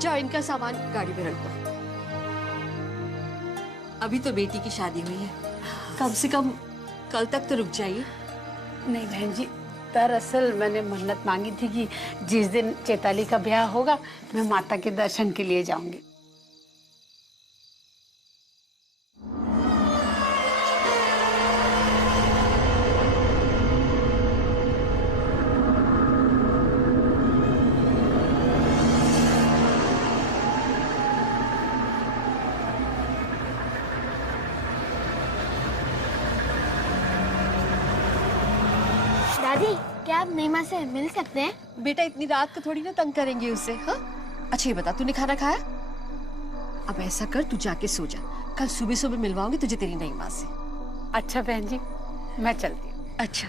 जाओ इनका सामान गाड़ी में रख दो। अभी तो बेटी की शादी हुई है, कम से कम कल तक तो रुक जाइए। नहीं बहन जी, दरअसल मैंने मन्नत मांगी थी कि जिस दिन चैताली का ब्याह होगा मैं माता के दर्शन के लिए जाऊंगी। दादी, क्या आप नीमा से मिल सकते हैं? बेटा इतनी रात को थोड़ी ना तंग करेंगे उसे। हाँ अच्छा ये बता, तूने खाना खाया? अब ऐसा कर, तू जाके सो जा, कल सुबह सुबह मिलवाऊंगी तुझे तेरी नई माँ से। अच्छा बहन जी, मैं चलती हूँ। अच्छा।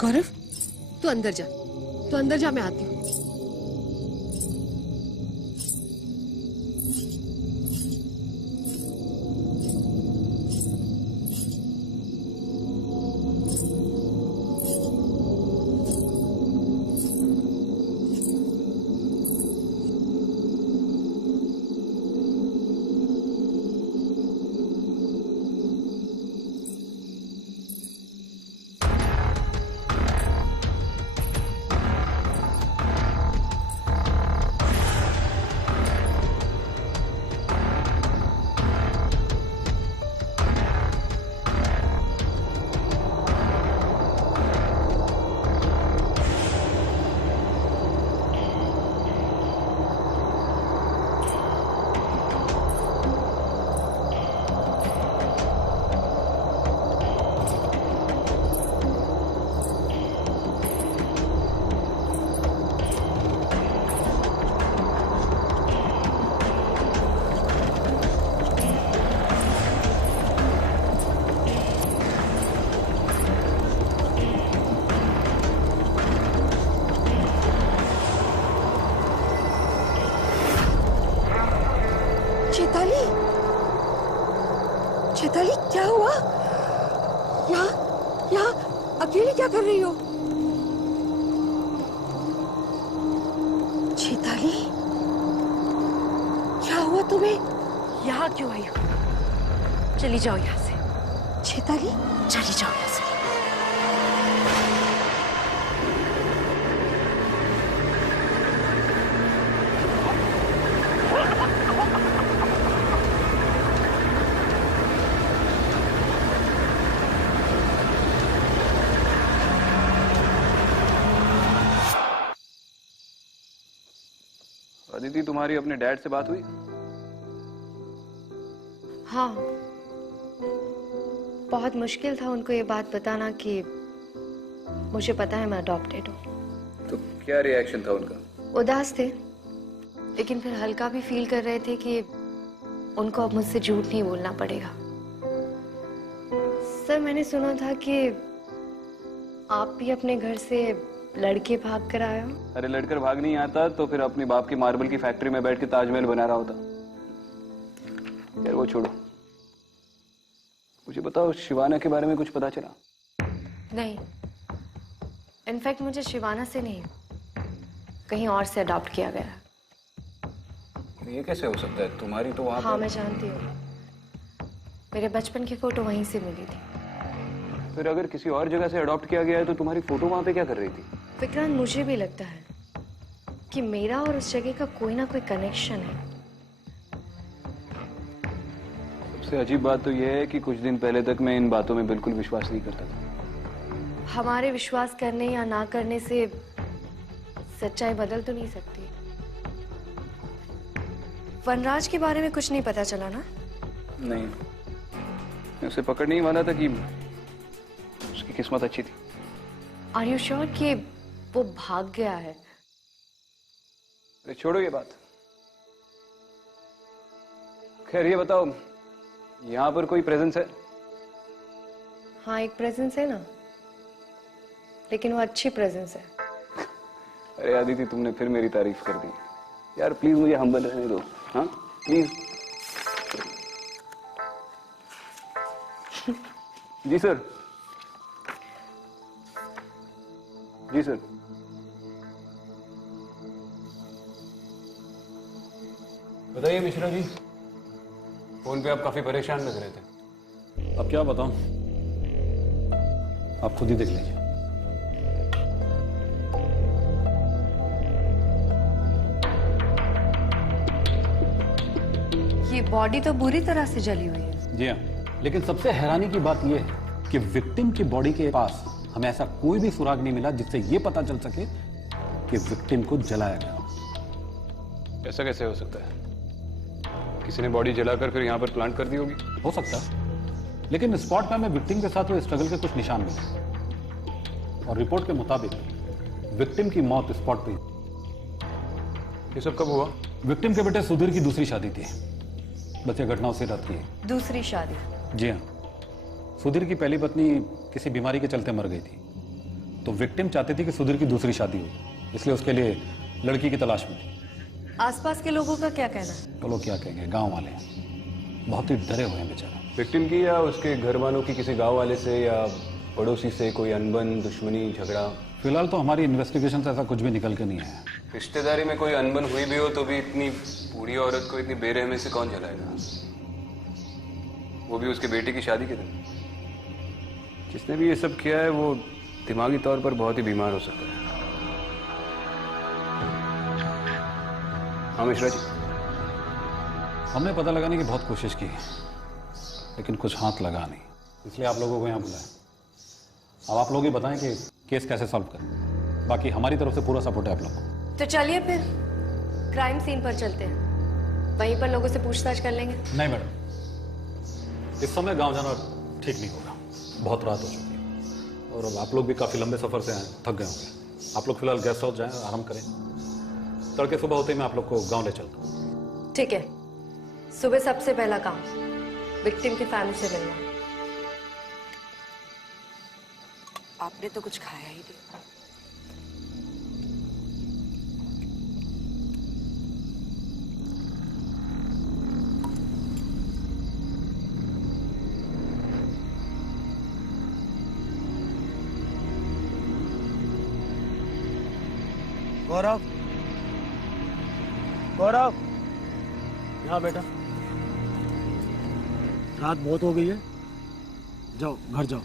गौरव, तू अंदर जा, तू अंदर जा, मैं आती हूँ। चैताली, चैताली क्या हुआ? यहाँ अकेले क्या कर रही हो? चैताली, क्या हुआ तुम्हें? यहाँ क्यों आई हो? चली जाओ यहाँ से। चैताली, चली जाओ यहाँ से। अदिति, तुम्हारी अपने डैड से बात हुई? हाँ, बहुत मुश्किल था उनको ये बात बताना कि मुझे पता है मैं अडॉप्टेड हूँ। तो क्या रिएक्शन था उनका? उदास थे, लेकिन फिर हल्का भी फील कर रहे थे कि उनको अब मुझसे झूठ नहीं बोलना पड़ेगा। सर, मैंने सुना था कि आप भी अपने घर से लड़के भाग कर आए हो। अरे लड़कर भाग नहीं आता तो फिर अपने बाप की मार्बल की फैक्ट्री में बैठ के ताजमहल बना रहा होता। यार वो छोड़ो, मुझे बताओ शिवाना के बारे में कुछ पता चला? नहीं, इनफैक्ट मुझे शिवाना से नहीं, कहीं और से अडॉप्ट किया गया। ये कैसे हो सकता है? तुम्हारी तो वहाँ हाँ मैं जानती हूँ, मेरे बचपन की फोटो वहीं से मिली थी। फिर अगर किसी और जगह से अडॉप्ट किया गया है तो तुम्हारी फोटो वहाँ पे क्या कर रही थी? विक्रांत, मुझे भी लगता है कि मेरा और उस जगह का कोई ना कोई कनेक्शन है। सबसे अजीब बात तो यह है कि कुछ दिन पहले तक मैं इन बातों में बिल्कुल विश्वास नहीं करता था। हमारे विश्वास करने या ना करने से सच्चाई बदल तो नहीं सकती। वनराज के बारे में कुछ नहीं पता चला ना? नहीं, मैं उसे पकड़ने ही वाला था कि उसकी किस्मत अच्छी थी। आर यू श्योर कि वो भाग गया है? अरे छोड़ो ये बात। खैर ये बताओ, यहाँ पर कोई प्रेजेंस है? हाँ, एक प्रेजेंस है ना, लेकिन वो अच्छी प्रेजेंस है। अरे आदिति, तुमने फिर मेरी तारीफ कर दी यार। प्लीज मुझे हम्बल रहने दो। हाँ प्लीज। जी सर। जी सर। बताइए मिश्रा जी, फोन पे आप काफी परेशान लग रहे थे। अब क्या बताऊं, आप खुद ही देख लीजिए। ये बॉडी तो बुरी तरह से जली हुई है। जी हाँ, लेकिन सबसे हैरानी की बात यह है कि विक्टिम की बॉडी के पास हमें ऐसा कोई भी सुराग नहीं मिला जिससे यह पता चल सके कि विक्टिम को जलाया गया। ऐसा कैसे हो सकता है? किसी ने बॉडी जलाकर फिर यहाँ पर प्लांट कर दी होगी। हो सकता है, लेकिन स्पॉट पे हमें विक्टिम के साथ हुए स्ट्रगल के कुछ निशान मिले और रिपोर्ट के मुताबिक विक्टिम की मौत स्पॉट पे। ये सब कब हुआ? विक्टिम के बेटे सुधीर की दूसरी शादी थी। बस ये घटना उसी रात की है। दूसरी शादी? जी हाँ, सुधीर की पहली पत्नी किसी बीमारी के चलते मर गई थी, तो विक्टिम चाहती थी कि सुधीर की दूसरी शादी हो, इसलिए उसके लिए लड़की की तलाश में थी। आसपास के लोगों का क्या कहना है? तो लोग क्या कहेंगे, गांव वाले बहुत ही डरे हुए हैं बेचारे। विक्टिम की या उसके घर वालों की किसी गांव वाले से या पड़ोसी से कोई अनबन, दुश्मनी, झगड़ा? फिलहाल तो हमारी इन्वेस्टिगेशन से ऐसा कुछ भी निकल के नहीं आया। रिश्तेदारी में कोई अनबन हुई भी हो तो भी इतनी बूढ़ी औरत को इतनी बेरहमी से कौन जलाएगा, वो भी उसके बेटे की शादी के दिन? जिसने भी ये सब किया है वो दिमागी तौर पर बहुत ही बीमार हो सकता है। हाँ मिश्रा जी। हमने पता लगाने की बहुत कोशिश की, लेकिन कुछ हाथ लगा नहीं, इसलिए आप लोगों को यहाँ बुलाया। अब आप लोग ही बताएं कि केस कैसे सॉल्व करें। बाकी हमारी तरफ से पूरा सपोर्ट है आप लोगों को। तो चलिए फिर क्राइम सीन पर चलते हैं, वहीं पर लोगों से पूछताछ कर लेंगे। नहीं मैडम, इस समय गांव जाना ठीक नहीं होगा, बहुत रात हो चुकी है और अब आप लोग भी काफी लंबे सफर से आए, थक गए होंगे। आप लोग फिलहाल गेस्ट हाउस जाएं, आराम करें। तड़के सुबह होते ही मैं आप लोग को गांव ले चलता हूँ। ठीक है, सुबह सबसे पहला काम विक्टिम की फैमिली से मिलना। आपने तो कुछ खाया ही नहीं। गौरव, गौरव, यहाँ बेटा। रात बहुत हो गई है, जाओ घर जाओ।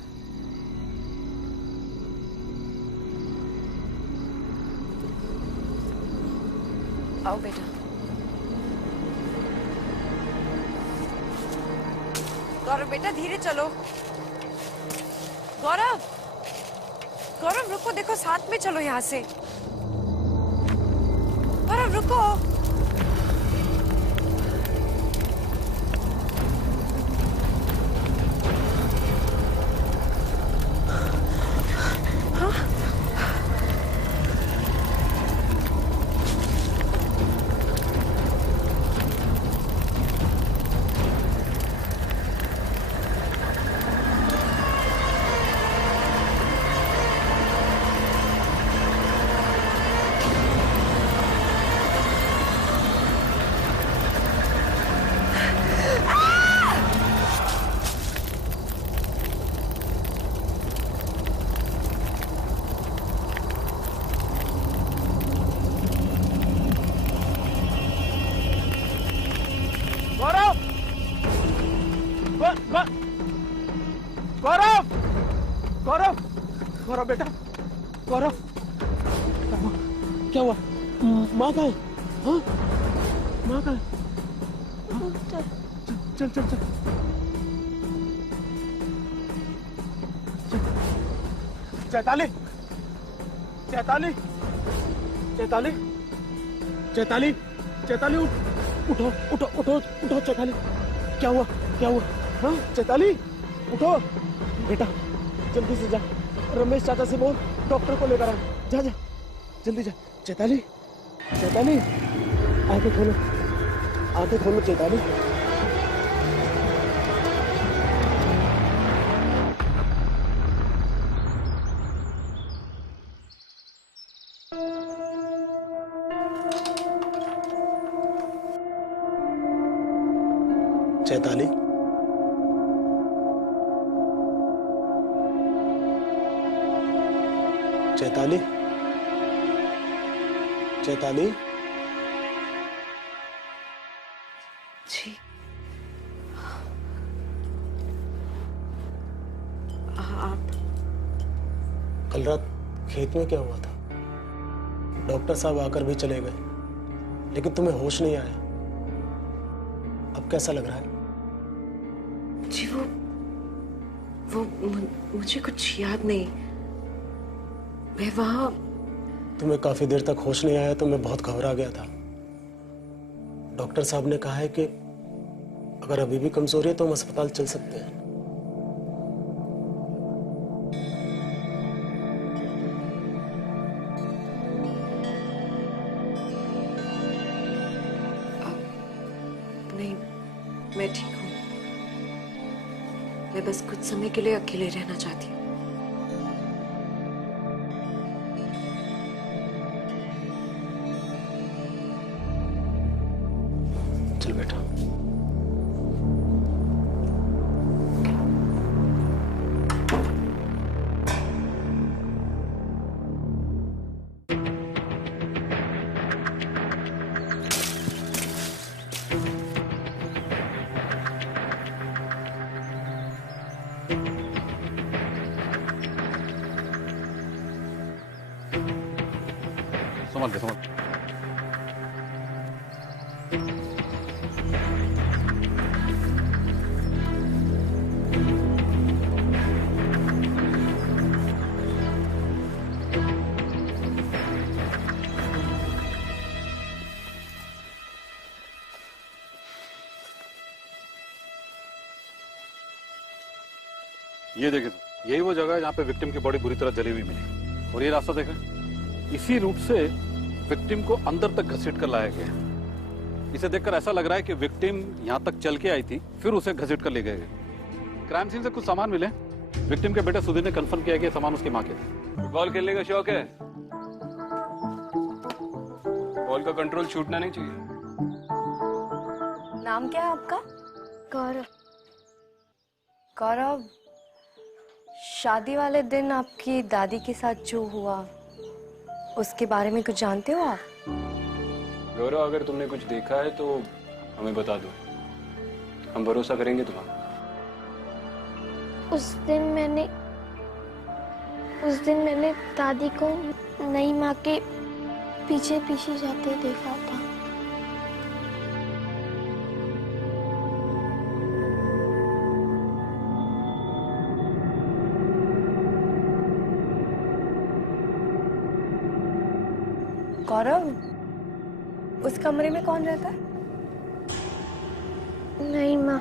आओ बेटा। गौरव बेटा धीरे चलो। गौरव, गौरव रुको, देखो साथ में चलो यहाँ से। गौरव रुको। गौरव, गौरव, गौरव, गौरव बेटा, गौरव, क्या हुआ? माँ कहाँ है? हाँ? माँ कहाँ है? हाँ? चल चल चल चैताली, चैताली, चैताली, चैताली, चैताली, उठो उठो उठो उठो चैताली। क्या हुआ, क्या हुआ? हाँ चैताली, उठो बेटा, जल्दी से जा, रमेश चाचा से बोल डॉक्टर को लेकर आ। जा जा जल्दी जा। चैताली, चैताली, आंखें खोलो, आंखें खोलो चैताली। चैताली, चैताली, चैताली। जी आप कल रात खेत में क्या हुआ था? डॉक्टर साहब आकर भी चले गए, लेकिन तुम्हें होश नहीं आया। अब कैसा लग रहा है? जी मुझे कुछ याद नहीं। मैं वहां तुम्हें काफी देर तक होश नहीं आया तो मैं बहुत घबरा गया था। डॉक्टर साहब ने कहा है कि अगर अभी भी कमजोरी है तो हम अस्पताल चल सकते हैं। नहीं, मैं ठीक हूँ। मैं बस कुछ समय के लिए अकेले रहना चाहती हूँ। चल बेटा। समझ गया, समझ। ये देखें, यही वो जगह है जहाँ पे विक्टिम की बॉडी बुरी तरह जली हुई मिली। और ये रास्ता देखें, इसी रूट से विक्टिम को अंदर तक घसीट कर लाया गया। इसे देखकर ऐसा लग रहा है कि विक्टिम यहाँ तक चल के आई थी, फिर उसे घसीट कर ले गए। क्राइम सीन से कुछ सामान मिले। विक्टिम के बेटे सुधीर ने कंफर्म किया कि सामान उसकी माँ के थे। फुटबॉल खेलने का शौक है? बॉल का कंट्रोल छूटना नहीं चाहिए। नाम क्या है आपका? गौरव। गौरव, शादी वाले दिन आपकी दादी के साथ जो हुआ उसके बारे में कुछ जानते हो आप? गौरव, अगर तुमने कुछ देखा है तो हमें बता दो, हम भरोसा करेंगे तुम्हारा। उस दिन मैंने दादी को नई माँ के पीछे पीछे जाते देखा था। गौरव, उस कमरे में कौन रहता है? नई माँ।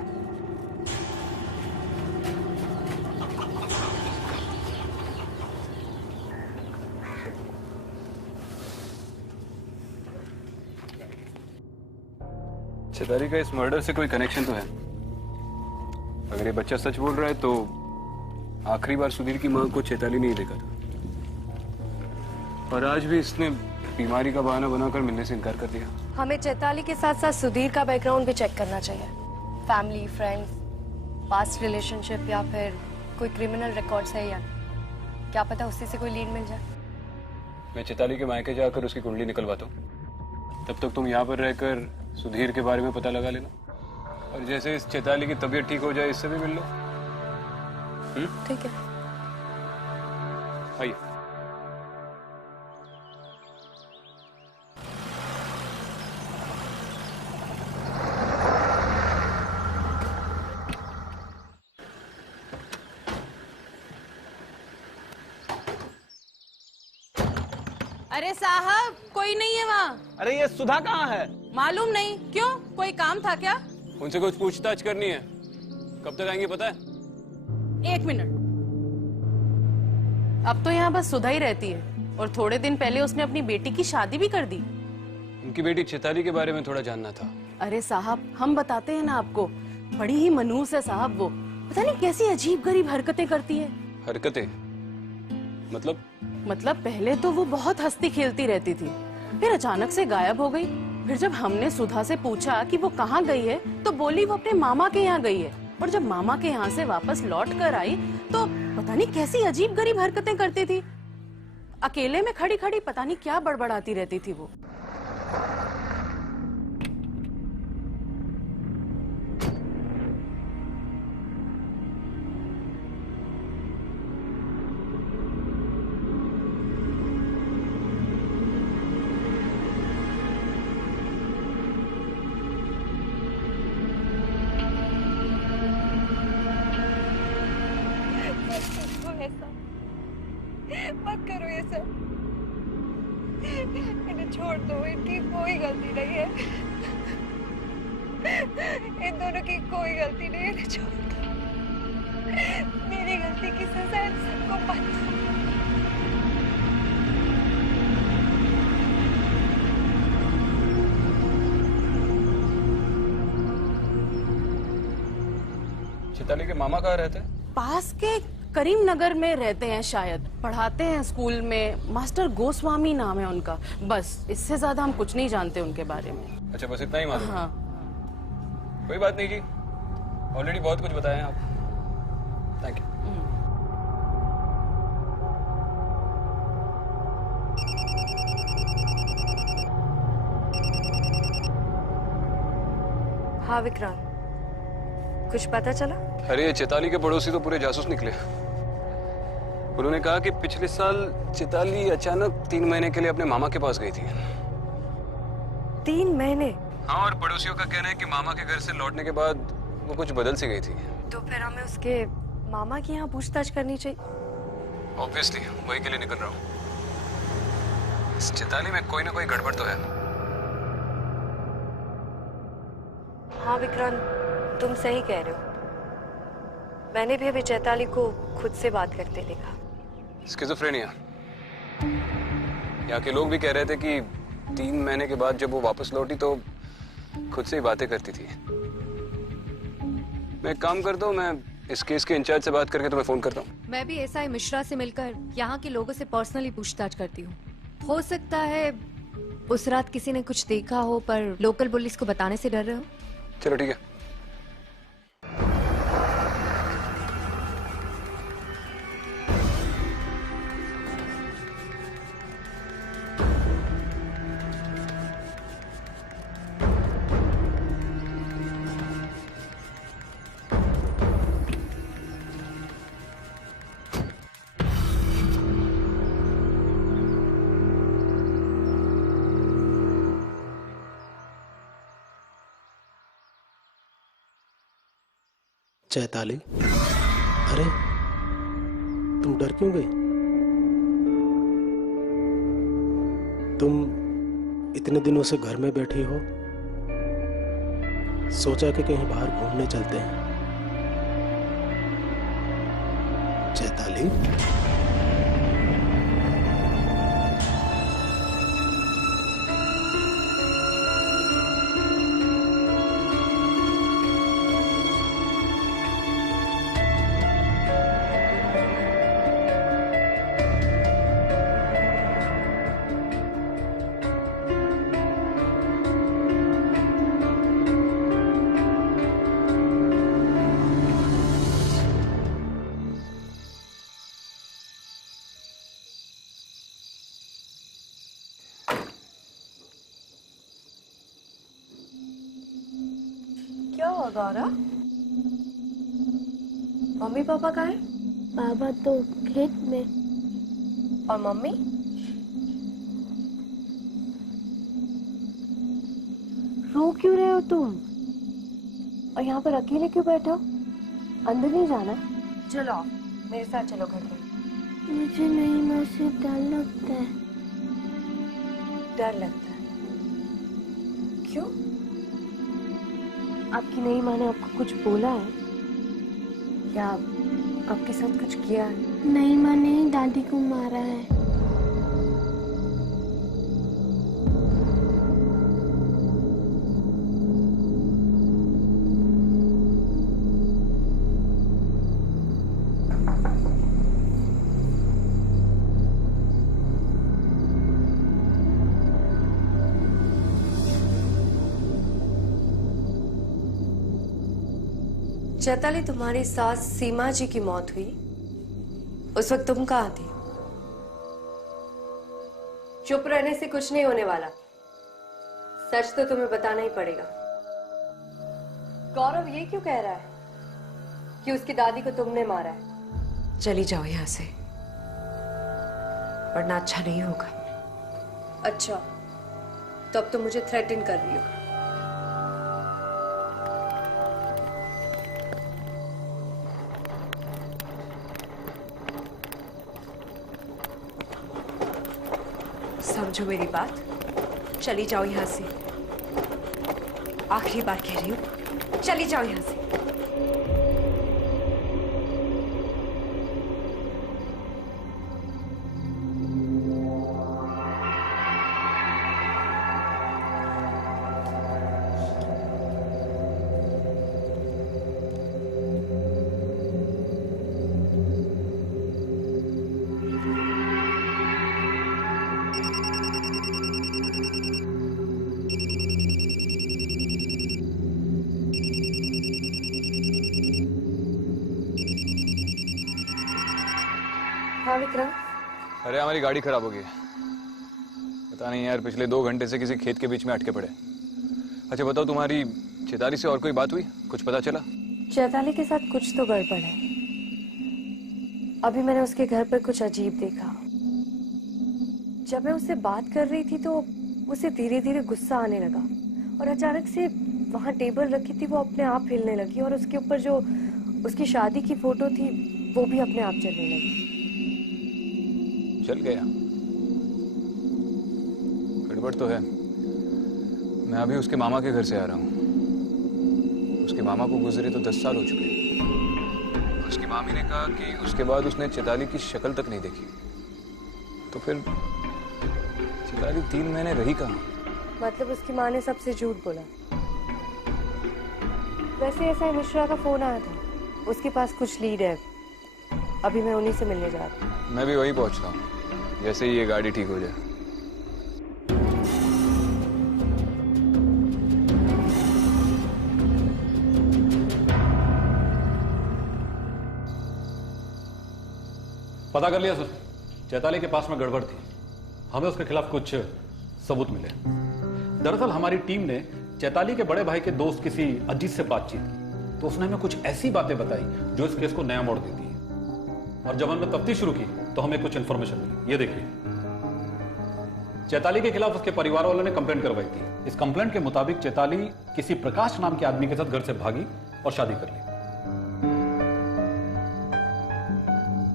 चैताली का इस मर्डर से कोई कनेक्शन तो है। अगर ये बच्चा सच बोल रहा है तो आखिरी बार सुधीर की मां को चैताली ने ही देखा था, और आज भी इसने बीमारी का बहाना बनाकर मिलने से इनकार कर दिया। हमें चैताली के साथ साथ सुधीर का बैकग्राउंड भी चेक करना चाहिए। फैमिली, फ्रेंड्स, पास्ट रिलेशनशिप या फिर कोई क्रिमिनल रिकॉर्ड्स है या क्या पता उससे से कोई लीड मिल जाए। मैं चैताली के मायके जाकर उसकी कुंडली निकलवाता हूँ, तब तक तुम यहाँ पर रहकर सुधीर के बारे में पता लगा लेना, और जैसे इस चैताली की तबीयत ठीक हो जाए इससे भी मिल लो। ठीक है। आइए। अरे साहब, कोई नहीं है वहाँ। अरे ये सुधा कहाँ है? मालूम नहीं। क्यों, कोई काम था क्या? उनसे कुछ पूछताछ करनी है। कब तक आएंगे पता है? 1 मिनट। अब तो यहाँ बस सुधा ही रहती है, और थोड़े दिन पहले उसने अपनी बेटी की शादी भी कर दी। उनकी बेटी चैताली के बारे में थोड़ा जानना था। अरे साहब, हम बताते हैं ना आपको, बड़ी ही मनहूस है साहब वो। पता नहीं कैसी अजीब गरीब हरकतें करती है। हरकतें? मतलब पहले तो वो बहुत हंसती खेलती रहती थी, फिर अचानक से गायब हो गई। फिर जब हमने सुधा से पूछा कि वो कहाँ गई है तो बोली वो अपने मामा के यहाँ गई है। और जब मामा के यहाँ से वापस लौट कर आई तो पता नहीं कैसी अजीब गरीब हरकतें करती थी। अकेले में खड़ी खड़ी पता नहीं क्या बड़बड़ाती रहती थी वो। मत करो ये सब, इन्हें छोड़ दो, इनकी कोई गलती नहीं है, इन दोनों की कोई गलती नहीं है, इन्हें छोड़ दो। मेरी गलती की सजा इन सबको मत दो। चैताली के मामा कहाँ रहते हैं? पास के करीम नगर में रहते हैं शायद, पढ़ाते हैं स्कूल में, मास्टर गोस्वामी नाम है उनका। बस इससे ज्यादा हम कुछ नहीं जानते उनके बारे में। अच्छा, बस इतना ही मालूम? हाँ। कोई बात नहीं जी, ऑलरेडी बहुत कुछ बताए हैं आप। Thank you. हाँ विक्रांत, कुछ पता चला? अरे चैताली के पड़ोसी तो पूरे जासूस निकले। उन्होंने कहा कि पिछले साल चैताली अचानक 3 महीने के लिए अपने मामा के पास गई थी। 3 महीने? हाँ, और पड़ोसियों का कहना है कि मामा के घर से लौटने के बाद वो कुछ बदल सी गई थी। तो फिर हमें उसके मामा के यहाँ पूछताछ करनी चाहिए। ऑब्वियसली वही के लिए निकल रहा हूँ। इस चैताली में कोई ना कोई गड़बड़ तो है। हाँ विक्रांत, तुम सही कह रहे हो। मैंने भी अभी चैताली को खुद से बात करते देखा। स्किज़ोफ्रेनिया। यहाँ के लोग भी कह रहे थे कि 3 महीने के बाद जब वो वापस लौटी तो खुद से ही बातें करती थी। मैं एक काम करता हूँ, मैं इस केस के इंचार्ज से बात करके तुम्हें फोन करता हूँ। मैं भी एसआई मिश्रा से मिलकर यहाँ के लोगों से पर्सनली पूछताछ करती हूँ। हो सकता है उस रात किसी ने कुछ देखा हो पर लोकल पुलिस को बताने से डर रहे हो। चलो ठीक है। चैताली, अरे तुम डर क्यों गई? तुम इतने दिनों से घर में बैठी हो, सोचा कि कहीं बाहर घूमने चलते हैं। चैताली, क्या हुआ गौरा? मम्मी पापा कहाँ है? बाबा तो खेत में। और मम्मी? रो क्यों रहे हो तुम? और यहाँ पर अकेले क्यों बैठे हो? अंदर नहीं जाना? चलो मेरे साथ चलो घर में। मुझे नहीं माँ से डर लगता है। डर लगता है? क्यों? आपकी नई माँ ने आपको कुछ बोला है या आपके साथ कुछ किया है? नई माँ ने ही दादी को मारा है। चैताली, तुम्हारी सास सीमा जी की मौत हुई, उस वक्त तुम कहाँ थी? चुप रहने से कुछ नहीं होने वाला, सच तो तुम्हें बताना ही पड़ेगा। गौरव ये क्यों कह रहा है कि उसकी दादी को तुमने मारा है? चली जाओ यहाँ से, वरना अच्छा नहीं होगा। अच्छा, तो अब तुम मुझे थ्रेटन कर रही हो। समझो मेरी बात, चली जाओ यहाँ से। आखिरी बार कह रही हूँ, चली जाओ यहाँ से। हाँ विक्रम। अरे हमारी गाड़ी खराब हो गई है। पता नहीं यार, पिछले 2 घंटे से किसी खेत के बीच में अटके पड़े। अच्छा बताओ, तुम्हारी चैताली से और कोई बात हुई? कुछ पता चला? चैताली के साथ कुछ तो गड़बड़ है। अभी मैंने उसके घर पर कुछ अजीब देखा। जब मैं उससे बात कर रही थी तो उसे धीरे धीरे गुस्सा आने लगा और अचानक से वहाँ टेबल रखी थी वो अपने आप हिलने लगी और उसके ऊपर जो उसकी शादी की फोटो थी वो भी अपने आप चलने लगी। चल गया? गड़बड़ तो है। मैं अभी उसके मामा के घर से आ रहा हूँ। उसके मामा को गुजरे तो 10 साल हो चुके हैं। उसकी मामी ने कहा कि उसके बाद उसने चैताली की शक्ल तक नहीं देखी। तो फिर चैताली 3 महीने रही कहाँ? मतलब उसकी माँ ने सबसे झूठ बोला। वैसे ऐसा मिश्रा का फोन आया था, उसके पास कुछ लीड है। अभी मैं उन्हीं से मिलने जा रही हूँ। मैं भी वही पहुंचता हूँ, जैसे ही ये गाड़ी ठीक हो जाए। पता कर लिया सर, चैताली के पास में गड़बड़ थी। हमें उसके खिलाफ कुछ सबूत मिले। दरअसल हमारी टीम ने चैताली के बड़े भाई के दोस्त किसी अजीत से बातचीत की, तो उसने हमें कुछ ऐसी बातें बताई जो इस केस को नया मोड़ देती है। और जब हमने तफ्तीश शुरू की तो हमें कुछ इन्फॉर्मेशन मिली। ये देखिए, चैताली के खिलाफ उसके परिवार वालों ने कंप्लेंट करवाई थी। इस कंप्लेंट के मुताबिक चैताली किसी प्रकाश नाम के आदमी के साथ घर से भागी और शादी कर ली।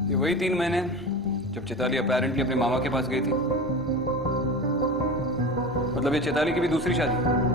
ये वही 3 महीने जब चैताली अपैरेंटली अपने मामा के पास गई थी। मतलब ये चैताली की भी दूसरी शादी।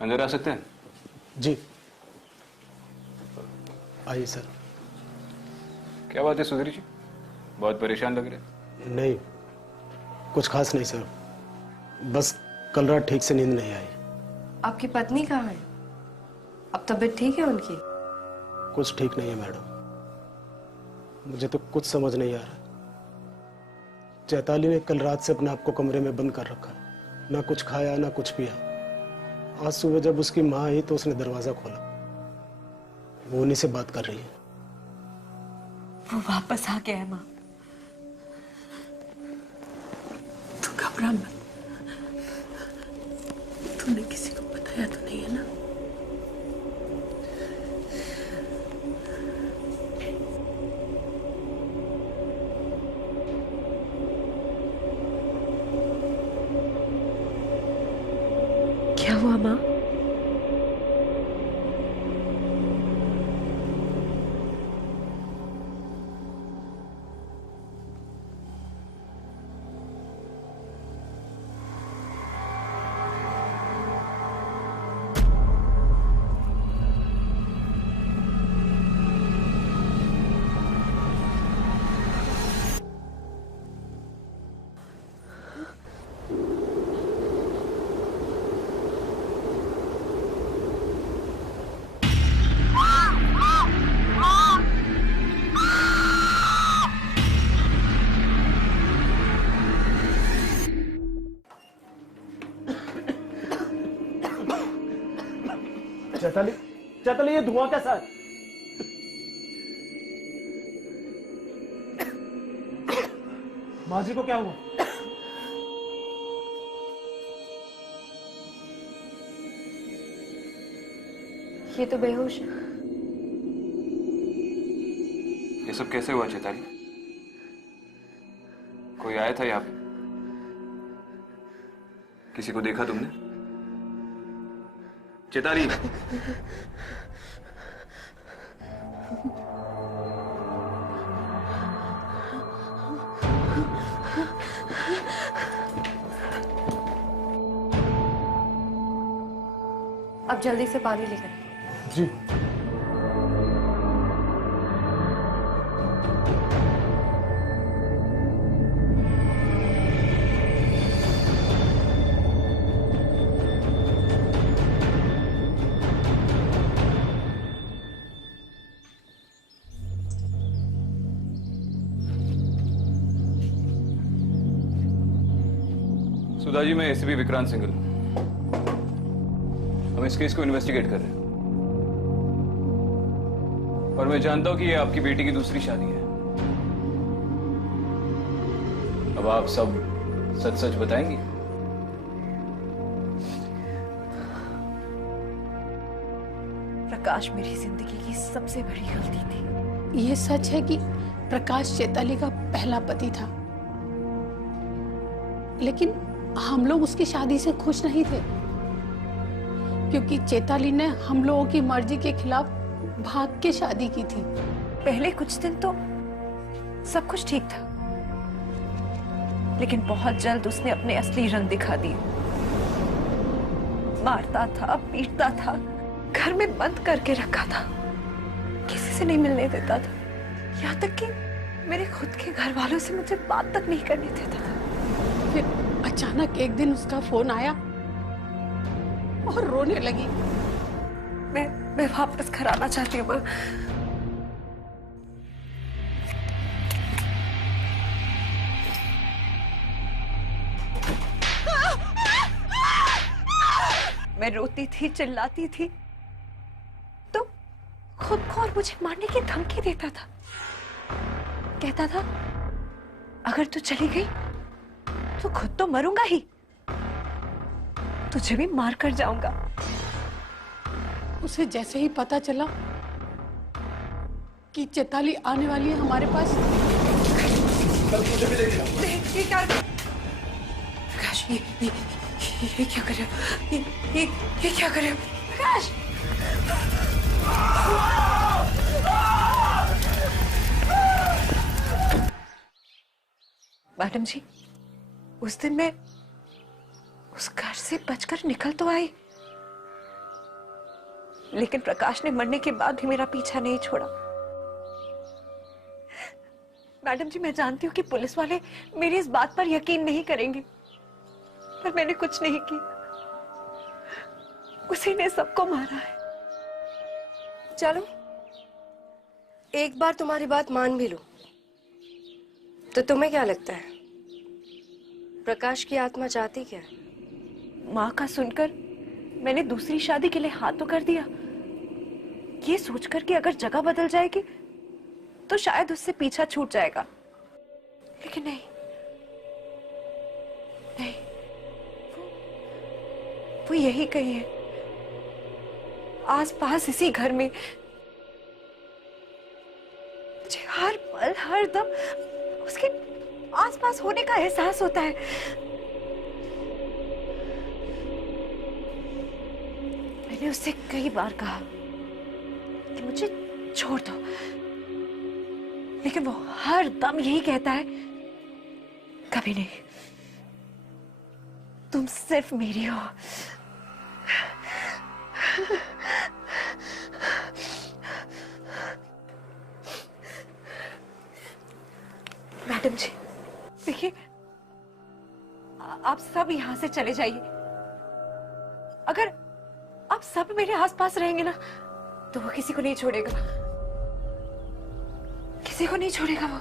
अंदर आ सकते हैं? जी आइए सर। क्या बात है सुधीर जी, बहुत परेशान लग रहे। नहीं, कुछ खास नहीं सर, बस कल रात ठीक से नींद नहीं आई। आपकी पत्नी कहाँ है? अब तबीयत ठीक है उनकी? कुछ ठीक नहीं है मैडम। मुझे तो कुछ समझ नहीं आ रहा। चैताली ने कल रात से अपने आप को कमरे में बंद कर रखा, ना कुछ खाया ना कुछ पिया। आज सुबह जब उसकी माँ आई तो उसने दरवाजा खोला, वो उन्हीं से बात कर रही है। वो वापस आ गया है माँ। तू घबरा मत। तूने किसी को बताया तो नहीं है ना? क्या हुआ माँ? चैताली, चैताली, ये धुआं कैसा है? माँ जी को क्या हुआ? ये तो बेहोश है। ये सब कैसे हुआ चैताली? कोई आया था यहाँ पे? किसी को देखा तुमने? चैताली, अब जल्दी से पानी लेकर आइए। जी। सुधा जी, मैं एसीपी विक्रांत सिंघल। हम इस केस को इन्वेस्टिगेट कर रहे हैं और मैं जानता हूं कि ये आपकी बेटी की दूसरी शादी है। अब आप सब सच सच बताएंगी? प्रकाश मेरी जिंदगी की सबसे बड़ी गलती थी। ये सच है कि प्रकाश चैताली का पहला पति था, लेकिन हम लोग उसकी शादी से खुश नहीं थे क्योंकि चैताली ने हम लोगों की मर्जी के खिलाफ भाग के शादी की थी। पहले कुछ दिन तो सब कुछ ठीक था, लेकिन बहुत जल्द उसने अपने असली रंग दिखा दिए। मारता था, पीटता था, घर में बंद करके रखा था, किसी से नहीं मिलने देता था, यहाँ तक कि मेरे खुद के घर वालों से मुझे बात तक नहीं करने देता था। फिर अचानक एक दिन उसका फोन आया और रोने लगी। मैं वापस घर आना चाहती हूँ माँ। मैं रोती थी, चिल्लाती थी, तो खुद को और मुझे मारने की धमकी देता था। कहता था अगर तू चली गई तो खुद तो मरूंगा ही, तुझे भी मार कर जाऊंगा। उसे जैसे ही पता चला कि चैताली आने वाली है हमारे पास, प्रकाश, ये क्या कर रहे हो? ये क्या कर रहे हो प्रकाश? मैडम जी, उस दिन मैं उस घर से बचकर निकल तो आई, लेकिन प्रकाश ने मरने के बाद भी मेरा पीछा नहीं छोड़ा। मैडम जी, मैं जानती हूँ कि पुलिस वाले मेरी इस बात पर यकीन नहीं करेंगे, पर मैंने कुछ नहीं किया, उसी ने सबको मारा है। चलो, एक बार तुम्हारी बात मान भी लो, तो तुम्हें क्या लगता है प्रकाश की आत्मा चाहती क्या है? माँ का सुनकर मैंने दूसरी शादी के लिए हाँ तो कर दिया, ये सोचकर कि अगर जगह बदल जाएगी तो शायद उससे पीछा छूट जाएगा। लेकिन नहीं नहीं, वो यही कही है, आस पास इसी घर में मुझे हर पल हर दम उसके आस पास होने का एहसास होता है। मैंने उससे कई बार कहा कि मुझे छोड़ दो, लेकिन वो हर दम यही कहता है, कभी नहीं, तुम सिर्फ मेरी हो। मैडम जी देखिए, आप सब यहां से चले जाइए। अगर आप सब मेरे आसपास रहेंगे ना तो वो किसी को नहीं छोड़ेगा, किसी को नहीं छोड़ेगा वो।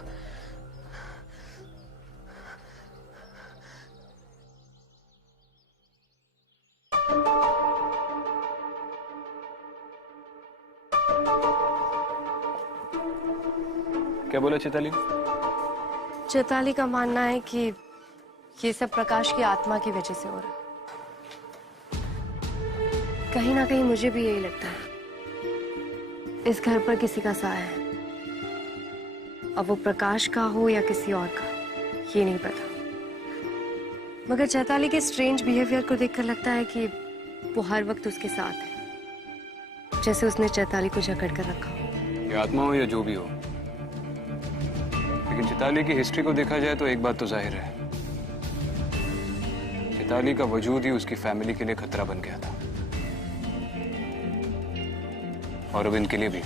क्या बोला चैताली? चैताली का मानना है कि ये सब प्रकाश की आत्मा की वजह से हो रहा है। कहीं ना कहीं मुझे भी यही लगता है, इस घर पर किसी का साया है। अब वो प्रकाश का हो या किसी और का, ये नहीं पता। मगर चैताली के स्ट्रेंज बिहेवियर को देखकर लगता है कि वो हर वक्त उसके साथ है, जैसे उसने चैताली को जकड़ कर रखा हो। ये आत्मा हो या जो भी हो, लेकिन चैताली की हिस्ट्री को देखा जाए तो एक बात तो जाहिर है, चैताली का वजूद ही उसकी फैमिली के लिए खतरा बन गया था, और अब इनके लिए भी।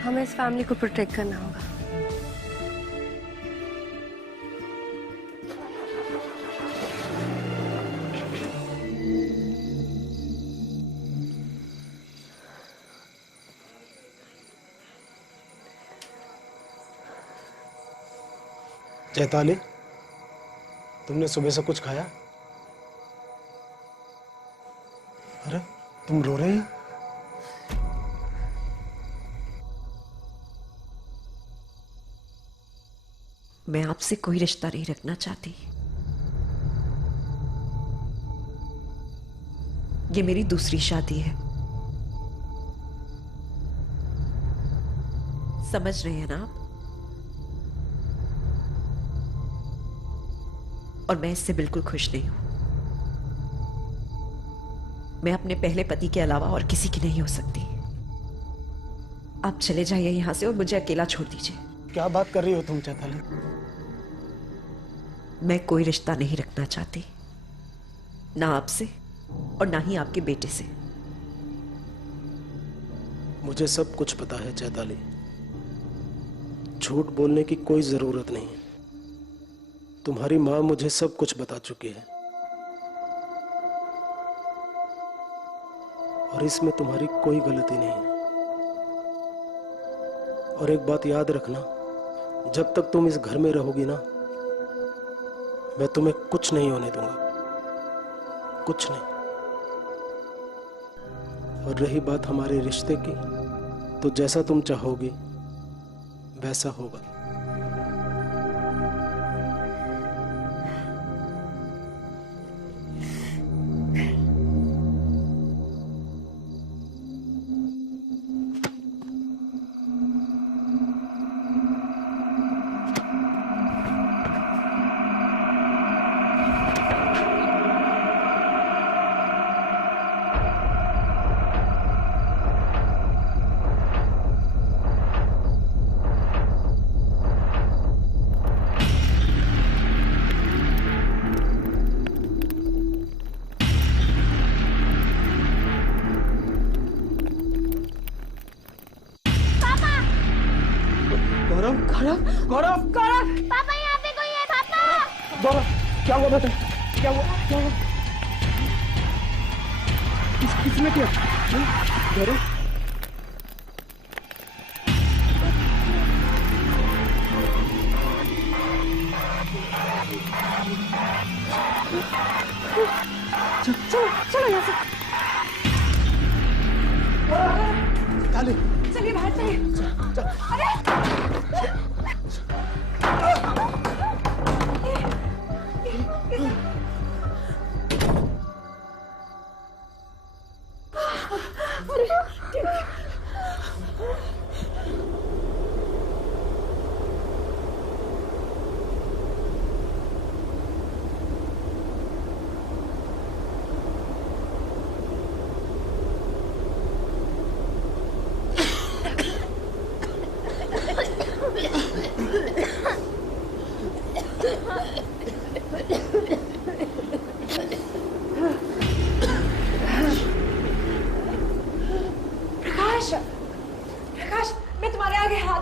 हमें इस फैमिली को प्रोटेक्ट करना होगा। चैताली, तुमने सुबह से कुछ खाया? अरे तुम रो रही हो? मैं आपसे कोई रिश्ता नहीं रखना चाहती। ये मेरी दूसरी शादी है, समझ रहे हैं ना आप? और मैं इससे बिल्कुल खुश नहीं हूं। मैं अपने पहले पति के अलावा और किसी की नहीं हो सकती। आप चले जाइए यहां से और मुझे अकेला छोड़ दीजिए। क्या बात कर रही हो तुम चैताली? मैं कोई रिश्ता नहीं रखना चाहती, ना आपसे और ना ही आपके बेटे से। मुझे सब कुछ पता है चैताली, झूठ बोलने की कोई जरूरत नहीं है। तुम्हारी माँ मुझे सब कुछ बता चुकी है, और इसमें तुम्हारी कोई गलती नहीं है। और एक बात याद रखना, जब तक तुम इस घर में रहोगी ना, मैं तुम्हें कुछ नहीं होने दूंगा, कुछ नहीं। और रही बात हमारे रिश्ते की, तो जैसा तुम चाहोगी वैसा होगा। गौरव, गौरव, गौरव, पापा यहाँ पे कोई है। पापा गौरव, क्या हुआ बेटा? क्या हुआ? क्या हुआ? किसने किया? गौरव,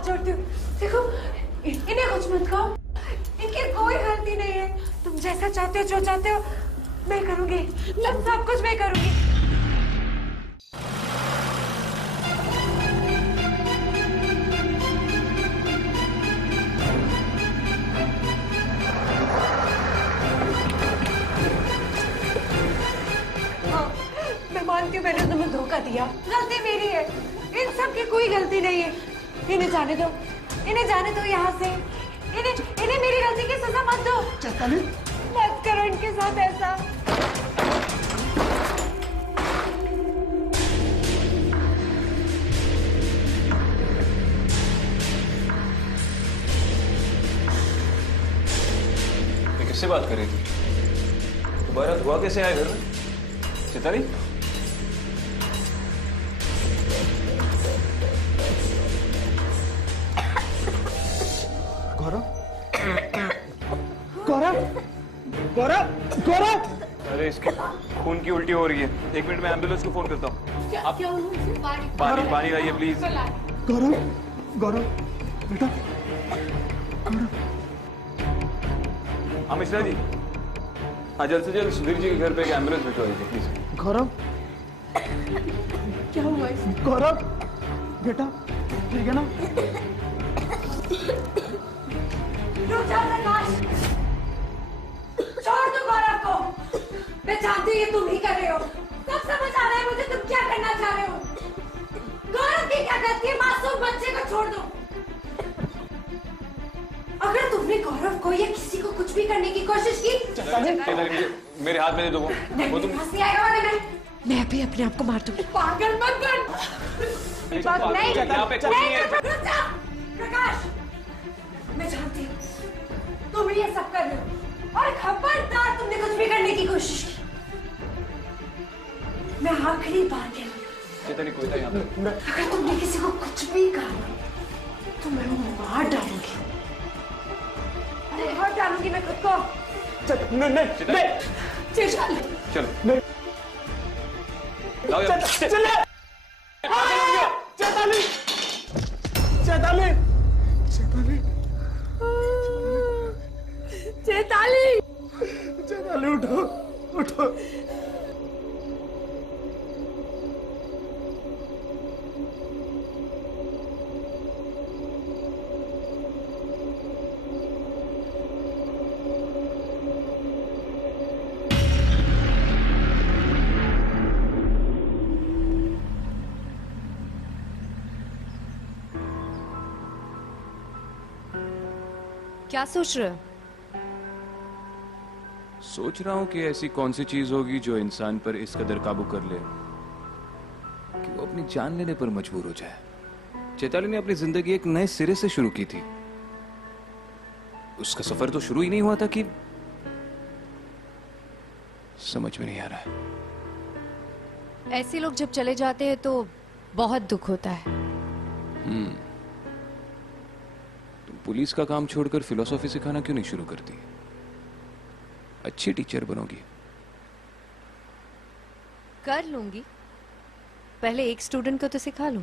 हाथ जोड़ती हूँ, देखो इन्हें कुछ मत कहो, इनकी कोई गलती नहीं है। तुम जैसा चाहते हो, जो चाहते हो मैं करूंगी, सब कुछ मैं करूंगी। मैं मानती हूँ मैंने तुम्हें धोखा दिया, गलती मेरी है, इन सब की कोई गलती नहीं है। इन्हें जाने दो, इन्हें जाने दो यहाँ से, इन्हें मेरी गलती की सजा मत दो। चैताली, मत करो इनके साथ ऐसा। ये किससे बात कर रही थी? दोबारा धुआं कैसे आया घर में? चैताली? गौरव, गौरव, गौरव, गौरव! अरे इसके खून की उल्टी हो रही है। 1 मिनट में एम्बुलेंस को फोन करता हूँ। आप पानी लाइए प्लीज। गौरव, गौरव, बेटा, हाँ मिश्रा जी, हाँ जल्द से जल्द सुधीर जी के घर पे एक एम्बुलेंस भिजवाइए प्लीज। गौरव, क्या हुआ इसे? गौरव, बेटा, ठीक है ना? रुक जा प्रकाश, छोड़ दो गौरव को। मैं जानती हूँ ये तुम ही कर रहे हो, सब समझ आ रहा है मुझे तुम क्या करना चाह रहे हो। गौरव की क्या गलती है, मासूम बच्चे को छोड़ दो। अगर तुमने गौरव को या किसी को कुछ भी करने की कोशिश की, मेरे हाथ में दे दो वो तुम। हंसी आएगा वाले मैं भी अपने आप को मार दूंगी। पागल मत बन। नहीं, यहाँ पे कोई नहीं है। रुक जा प्रकाश, मैं जानती हूँ तुम ये सब कर रहे हो और खबरदार तुमने कुछ भी करने की कोशिश की। मैं आखिरी बार कह रही हूँ, चैताली कोई था यहाँ पे? अगर तुमने किसी को कुछ भी कहा तो मैं मार डालूंगी, मार डालूंगी मैं खुद को। नहीं, चलो लाओ यार। चैताली, चैताली, चैताली, चैताली, चैताली, उठो, उठो। क्या सोच रहे हो? सोच रहा हूँ कि ऐसी कौन सी चीज होगी जो इंसान पर इस कदर काबू कर ले कि वो अपनी जान लेने पर मजबूर हो जाए। चैताली ने अपनी जिंदगी एक नए सिरे से शुरू की थी। उसका सफर तो शुरू ही नहीं हुआ था कि समझ में नहीं आ रहा है। ऐसे लोग जब चले जाते हैं तो बहुत दुख होता है। तुम पुलिस का काम छोड़कर फिलॉसफी सिखाना क्यों नहीं शुरू करती? अच्छी टीचर बनोगी। कर लूंगी, पहले एक स्टूडेंट को तो सिखा लूं।